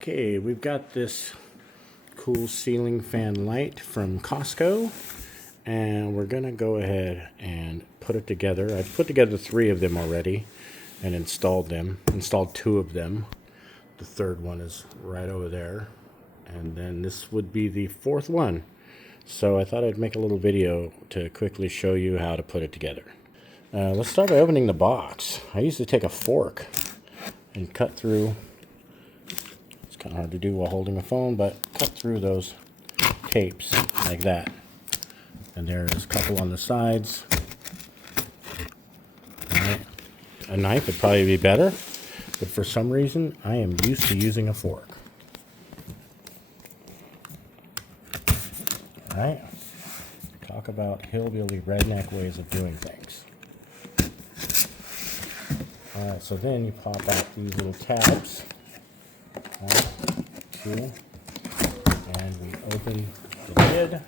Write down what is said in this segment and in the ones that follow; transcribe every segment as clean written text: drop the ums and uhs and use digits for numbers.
Okay, we've got this cool ceiling fan light from Costco, and we're gonna go ahead and put it together. I've put together 3 of them already and installed them. Installed 2 of them. The third one is right over there, and then this would be the 4th one. So I thought I'd make a little video to quickly show you how to put it together. Let's start by opening the box. I usually take a fork and cut through. Kind of hard to do while holding a phone, but cut through those tapes like that. And there's a couple on the sides. All right. A knife would probably be better, but for some reason I am used to using a fork. All right. Talk about hillbilly redneck ways of doing things. All right, so then you pop out these little tabs. 1, 2, and we open the lid,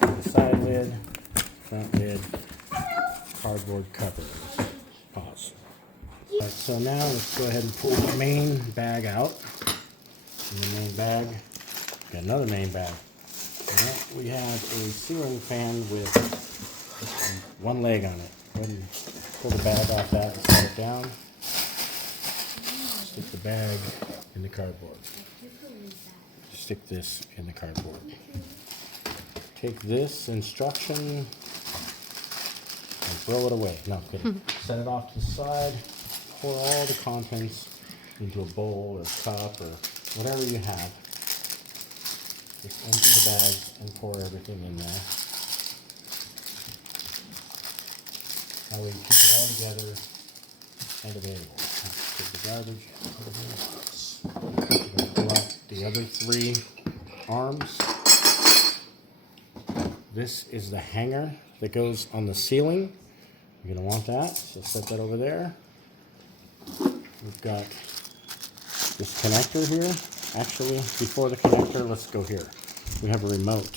the side lid, front lid, cardboard cover. Pause. Alright, so now let's go ahead and pull the main bag out. In the main bag, got another main bag. Alright, we have a ceiling fan with 1 leg on it. Go ahead and pull the bag off that and set it down. Stick the bag in the cardboard. Stick this in the cardboard. Take this instruction and throw it away. No, kidding. Set it off to the side. Pour all the contents into a bowl or cup or whatever you have. Just empty the bags and pour everything in there. That way you keep it all together and available. Take the garbage out of the box. We're going to pull out the other 3 arms. This is the hanger that goes on the ceiling. You're going to want that, so set that over there. We've got this connector here. Actually, before the connector, let's go here. We have a remote.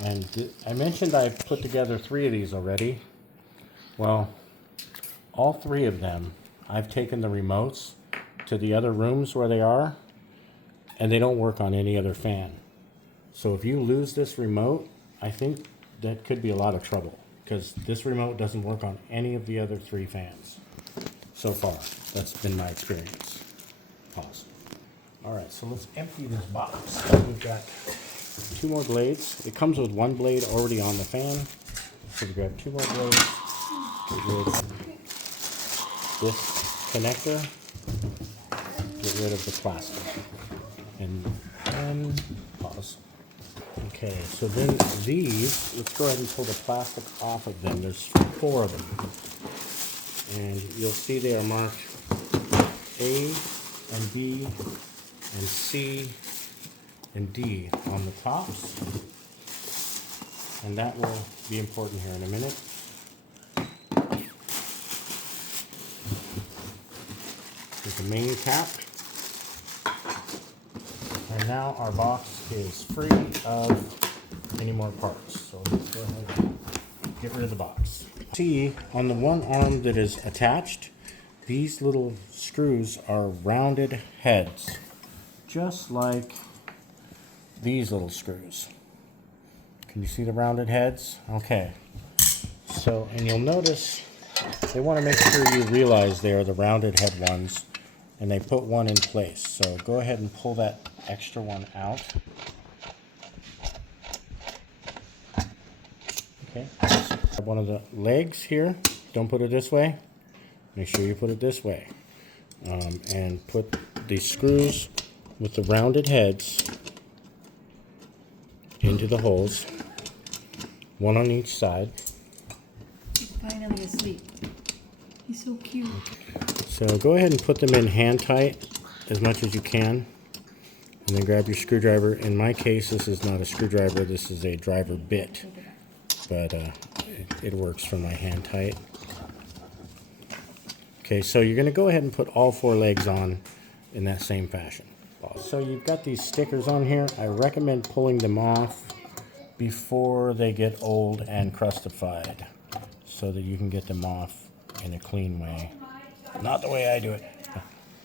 And I mentioned I've put together 3 of these already. Well, all 3 of them, I've taken the remotes to the other rooms where they are, and they don't work on any other fan. So if you lose this remote, I think that could be a lot of trouble, because this remote doesn't work on any of the other 3 fans so far. That's been my experience. Pause. Alright, so let's empty this box. We've got 2 more blades. It comes with 1 blade already on the fan. So we grab 2 more blades. Get rid of this connector. Get rid of the plastic. And then pause. Okay, so then these, let's go ahead and pull the plastic off of them. There's 4 of them. And you'll see they are marked A and B and C and D on the tops. And that will be important here in a minute. There's the main cap. And now our box is free of any more parts. So let's go ahead and get rid of the box. See, on the one arm that is attached, these little screws are rounded heads, just like these little screws. Can you see the rounded heads? Okay. So, and you'll notice they want to make sure you realize they are the rounded head ones, and they put 1 in place. So go ahead and pull that extra one out. Okay. Grab one of the legs here. Don't put it this way. Make sure you put it this way. And put the screws with the rounded heads into the holes. 1 on each side. He's finally asleep. He's so cute. So go ahead and put them in hand tight as much as you can. And then grab your screwdriver. In my case, this is not a screwdriver, this is a driver bit. But it works for my hand tight. Okay, so you're going to go ahead and put all 4 legs on in that same fashion. So you've got these stickers on here. I recommend pulling them off before they get old and crustified, so that you can get them off in a clean way. Not the way I do it.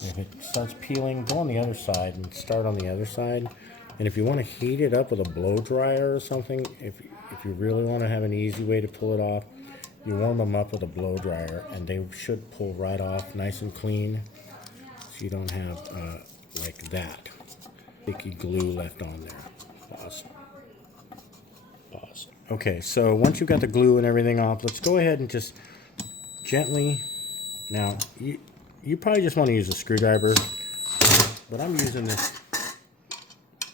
If it starts peeling, go on the other side and start on the other side. And if you want to heat it up with a blow dryer or something, if you really want to have an easy way to pull it off, you warm them up with a blow dryer and they should pull right off nice and clean, so you don't have like that sticky glue left on there. Pause. Pause. Okay, so once you've got the glue and everything off, let's go ahead and just gently, now you probably just want to use a screwdriver, but I'm using this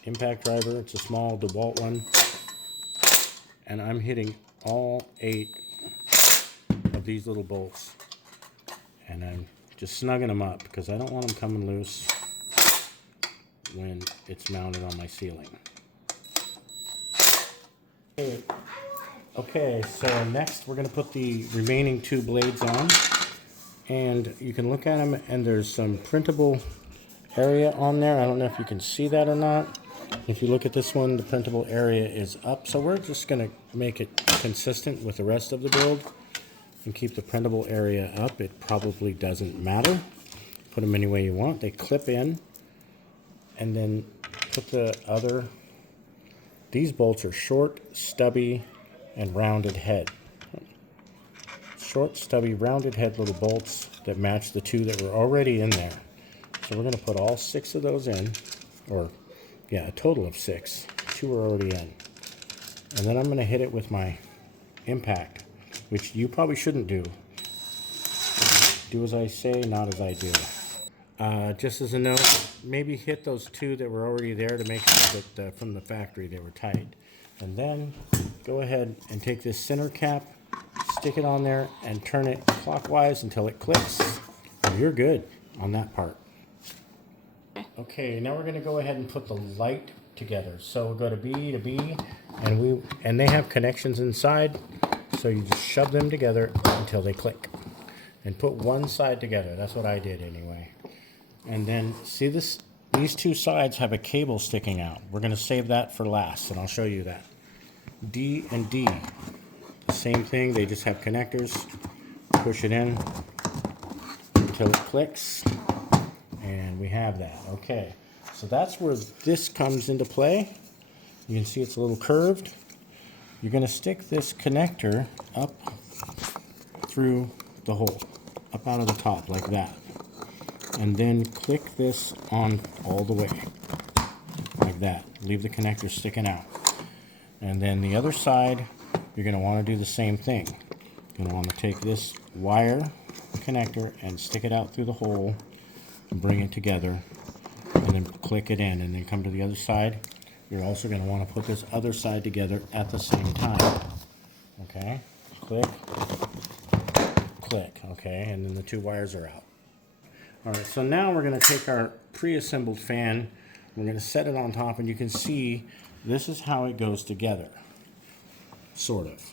impact driver. It's a small DeWalt one, and I'm hitting all 8 of these little bolts, and I'm just snugging them up because I don't want them coming loose when it's mounted on my ceiling. Okay, so next we're going to put the remaining 2 blades on, and you can look at them and there's some printable area on there. I don't know if you can see that or not. If you look at this one, the printable area is up, so we're just going to make it consistent with the rest of the build and keep the printable area up. It probably doesn't matter. Put them any way you want. They clip in, and then put the other. These bolts are short, stubby, and rounded head. Short, stubby, rounded head little bolts that match the 2 that were already in there. So we're going to put all 6 of those in, or yeah, a total of 6. 2 are already in. And then I'm going to hit it with my impact, which you probably shouldn't do. Do as I say, not as I do. Just as a note, maybe hit those 2 that were already there to make sure that from the factory they were tight. And then go ahead and take this center cap, stick it on there, and turn it clockwise until it clicks. And you're good on that part. Okay, now we're going to go ahead and put the light together. So we'll go to B to B, and they have connections inside. So you just shove them together until they click, and put one side together. That's what I did anyway. And then see this, these 2 sides have a cable sticking out. We're going to save that for last, and I'll show you that. D and D, the same thing. They just have connectors. Push it in until it clicks, and we have that. Okay, so that's where this comes into play. You can see it's a little curved. You're going to stick this connector up through the hole, up out of the top like that. And then click this on all the way, like that. Leave the connector sticking out. And then the other side, you're going to want to do the same thing. You're going to want to take this wire connector and stick it out through the hole and bring it together, and then click it in, and then come to the other side. You're also going to want to put this other side together at the same time. Okay, click, click, okay, and then the 2 wires are out. All right, so now we're going to take our pre-assembled fan, we're going to set it on top, and you can see this is how it goes together, sort of,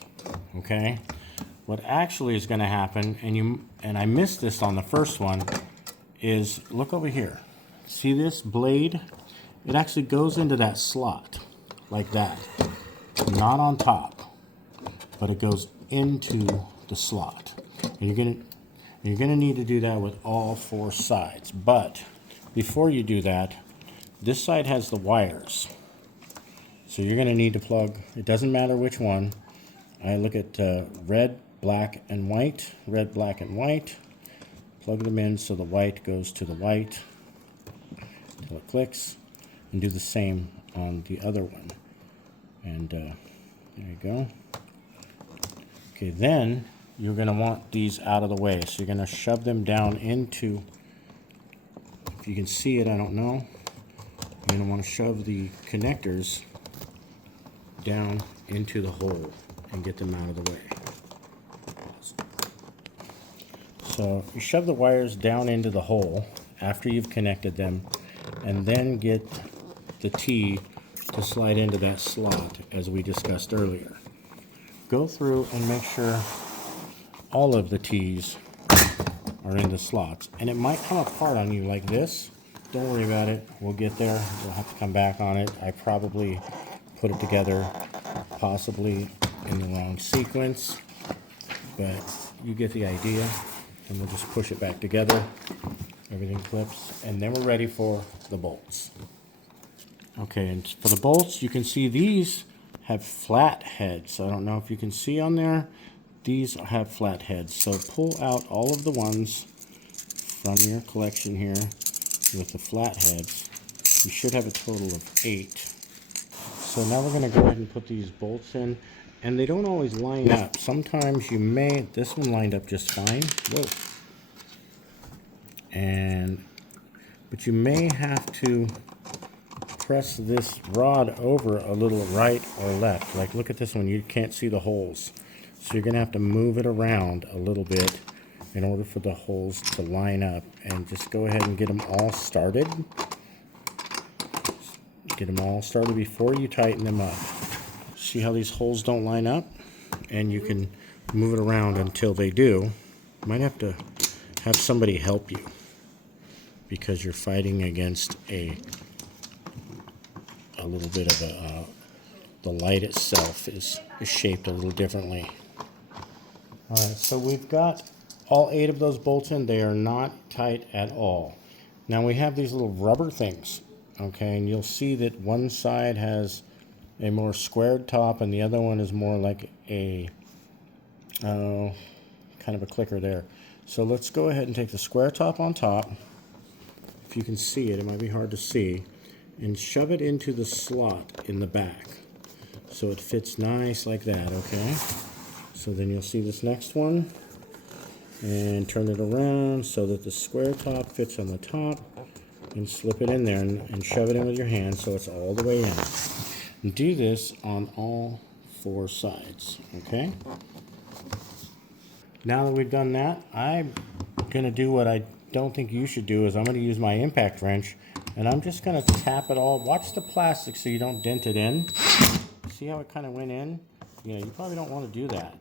okay? What actually is going to happen, and I missed this on the first one, is look over here. See this blade? It actually goes into that slot, like that. Not on top, but it goes into the slot. And you're gonna need to do that with all 4 sides. But before you do that, this side has the wires. So you're gonna need to plug, it doesn't matter which one. I look at red, black, and white. Red, black, and white. Plug them in so the white goes to the white until it clicks. And do the same on the other one. And there you go. Okay, then you're going to want these out of the way. So you're going to shove them down into, if you can see it, I don't know. You're going to want to shove the connectors down into the hole and get them out of the way. So you shove the wires down into the hole after you've connected them, and then get the T to slide into that slot as we discussed earlier. Go through and make sure all of the T's are in the slots, and it might come apart on you like this. Don't worry about it, we'll get there. We'll have to come back on it. I probably put it together possibly in the wrong sequence, but you get the idea. And we'll just push it back together, Everything clips, and then we're ready for the bolts. Okay, and for the bolts, you can see these have flat heads. I don't know if you can see on there. These have flat heads. So pull out all of the ones from your collection here with the flat heads. You should have a total of 8. So now we're going to go ahead and put these bolts in. And they don't always line up. Sometimes you may, this one lined up just fine. Whoa. But you may have to press this rod over a little right or left. Like look at this one, you can't see the holes. So you're gonna have to move it around a little bit in order for the holes to line up. And just go ahead and get them all started. Get them all started before you tighten them up. See how these holes don't line up? And you can move it around until they do. You might have to have somebody help you, because you're fighting against a little bit of the light itself is shaped a little differently. All right, so we've got all 8 of those bolts in. They are not tight at all. Now we have these little rubber things, okay, and you'll see that one side has a more squared top and the other one is more like a kind of a clicker there. So let's go ahead and take the square top on top. If you can see it, it might be hard to see, and shove it into the slot in the back so it fits nice like that, okay? So then you'll see this next one, and turn it around so that the square top fits on the top, and slip it in there and shove it in with your hand so it's all the way in. And do this on all 4 sides, okay? Now that we've done that, I'm going to do what I don't think you should do. Is I'm going to use my impact wrench, and I'm just going to tap it all. Watch the plastic so you don't dent it in. See how it kind of went in? Yeah, you probably don't want to do that,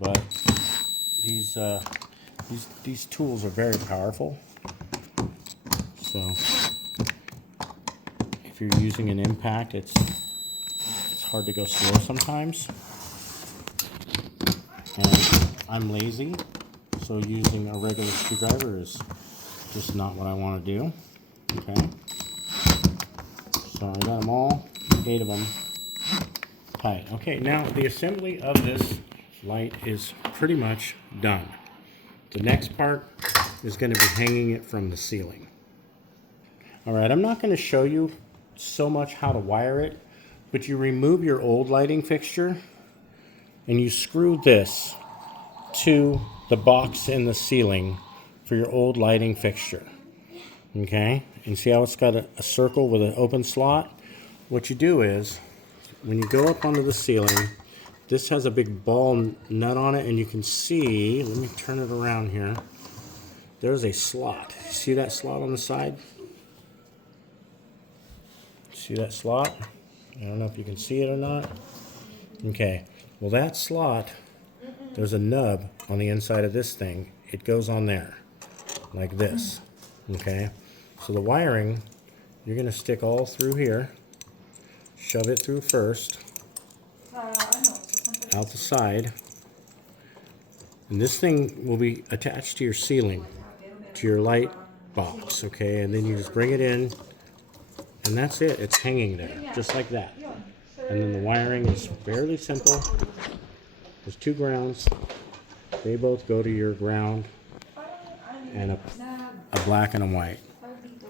but these tools are very powerful. So if you're using an impact, it's hard to go slow sometimes. And I'm lazy, so using a regular screwdriver is just not what I want to do. Okay, so I got them all, 8 of them, tight. Okay, now the assembly of this light is pretty much done. The next part is going to be hanging it from the ceiling. All right, I'm not going to show you so much how to wire it, but you remove your old lighting fixture and you screw this to the box in the ceiling for your old lighting fixture. Okay, and see how it's got a circle with an open slot? What you do is, when you go up onto the ceiling, this has a big ball nut on it, and you can see, let me turn it around here, there's a slot. See that slot on the side? See that slot? I don't know if you can see it or not. Okay, well that slot, there's a nub on the inside of this thing. It goes on there, like this, okay? So the wiring, you're gonna stick all through here, shove it through first, out the side, and this thing will be attached to your ceiling, to your light box, okay? And then you just bring it in, and that's it. It's hanging there, just like that. And then the wiring is fairly simple. There's 2 grounds. They both go to your ground, and a black and a white.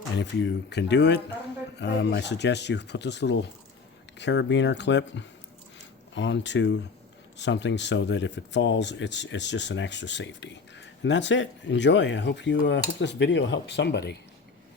And if you can do it, I suggest you put this little carabiner clip onto something so that if it falls, it's just an extra safety. And that's it. Enjoy. I hope this video helps somebody.